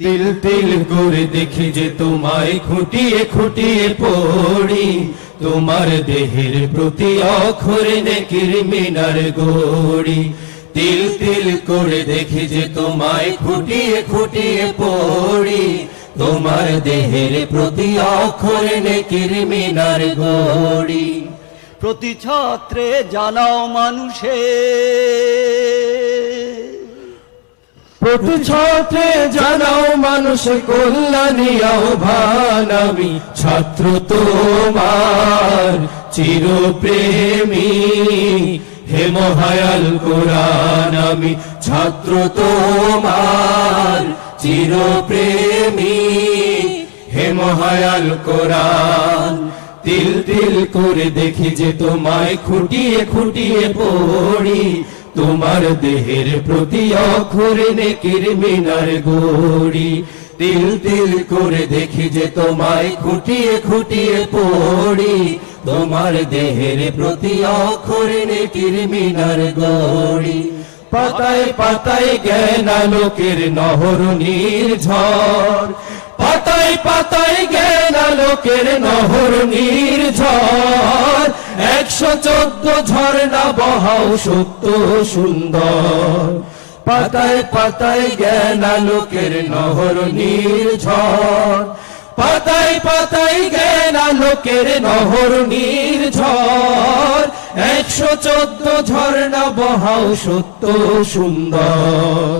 তিল তিল করে দেখি যে তোমায় খুঁটিয়ে খুঁটিয়ে পড়ি, তোমার দেহের প্রতি অক্ষরে নেকির মিনার গড়ি। তিল তিল করে দেখি যে তোমায় খুঁটিয়ে খুঁটিয়ে পড়ি, তোমার দেহের প্রতি অক্ষরে নেকির মিনার গড়ি। প্রতি ছাত্রে জানাও মানুষে, প্রতি ছাত্রে জানাও মানুষের কল্যাণী আহ্বান। আমি ছাত্র তোমার চিরপ্রেমী, হে মহায়াল কোরআন। আমি ছাত্র তোমার চিরপ্রেমী, হে মহায়াল কোরআন। তিল তিল করে দেখি যে তোমায় খুঁটিয়ে খুঁটিয়ে পড়ি, তোমার দেহের প্রতি অক্ষরে নেকির মিনার গড়ি। তিল তিল করে দেখি যে তোমায় খুঁটিয়ে খুঁটিয়ে পড়ি, তোমার দেহের প্রতি অক্ষরে নেকির মিনার গড়ি। পাতায় পাতায় জ্ঞান আলোকের নহর নির্ঝর, পাতায় পাতায় জ্ঞান আলোকের নহর নির্ঝর। 114 ঝর্ণা বহাও সত্য সুন্দর, পাতায় পাতায় জ্ঞান আলোকের নহর নির্ঝর। পাতায় পাতায় জ্ঞান আলোকের নহর নির্ঝর। 114 ঝর্ণা বহাও সত্য সুন্দর।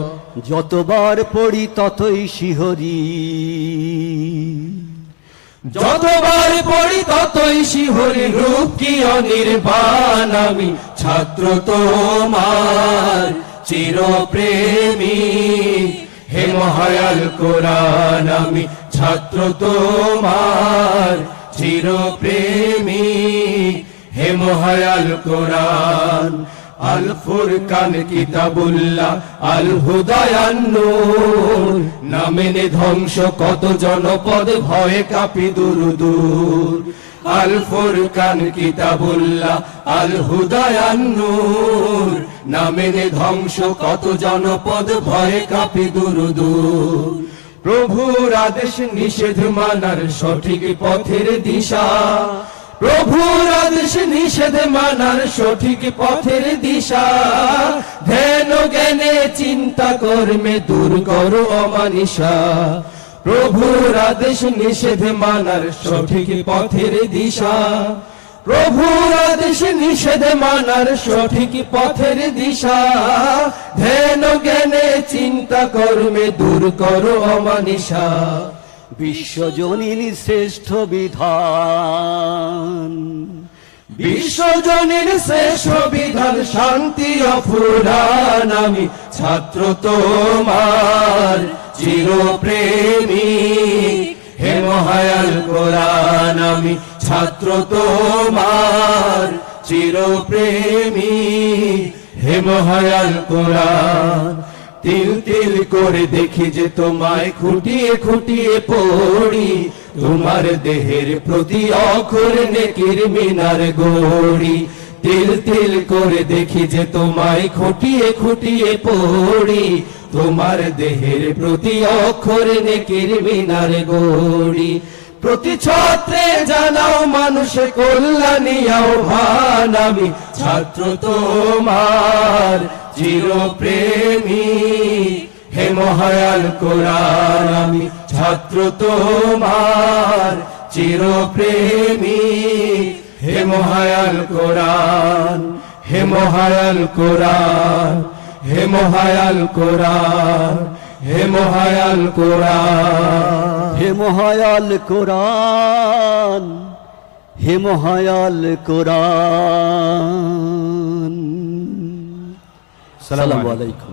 যতবার পড়ি ততই শিহরি, যতবার পড়ি ততই শিহরি। রূপ কি অনির্বাণ। আমি ছাত্র তোমার চিরপ্রেমী, হে মহায়াল কোরআন। আমি ছাত্র তোমার চিরপ্রেমী, হে মহায়াল কোরআন। আল ফুরকান কিতাবুল্লাহ আল হুদায়ান নূর, না মেনে ধ্বংস কত জনপদ ভয়ে কাঁপি দূর দূর। আল ফুরকান কিতাবুল্লাহ আল হুদায়ান নূর, না মেনে ধ্বংস কত জনপদ ভয়ে কাঁপি দূর দূর। প্রভুর আদেশ নিষেধ মানার সঠিক পথের দিশা, প্রভুর আদেশ নিষেধ মানার সঠিক পথের দিশা। ধ্যান জ্ঞানে চিন্তা কর্মে দূর করো অমানিসা, প্রভুর আদেশ নিষেধ মানার সঠিক পথের দিশা। প্রভুর আদেশ নিষেধ মানার সঠিক পথের দিশা। ধ্যান জ্ঞানে চিন্তা কর্মে দূর করো অমানিসা। বিশ্বজনীন শ্রেষ্ঠ বিধান, বিশ্বজনীন শ্রেষ্ঠ বিধান শান্তি অফুরান। আমি ছাত্র তোমার চিরপ্রেমী, হে মহায়াল কোরআন। আমি ছাত্র তোমার চিরপ্রেমী, হে মহায়াল কোরআন। তিল তিল করে দেখি যে তোমায় খুঁটিয়ে খুঁটিয়ে পড়ি, তোমার দেহের প্রতি অক্ষরে নেকির মিনার গড়ি। তিল তিল করে দেখি যে তোমায় খুঁটিয়ে খুঁটিয়ে পড়ি, তোমার দেহের প্রতি অক্ষরে নেকির মিনার গড়ি। প্রতি ছাত্রে জানাও মানুষের কল্যাণী আহ্বান। আমি ছাত্র তোমার চিরপ্রেমী, হে মহায়াল কোরআন। আমি ছাত্র তোমার চিরপ্রেমী, হে মহায়াল কোরআন। হে মহায়াল কোরআন, হে মহায়াল কোরআন, হে মহায়াল কোরআন, হে মহায়াল কোরআন, হে মহায়াল কোরআন। আসসালামু আলাইকুম।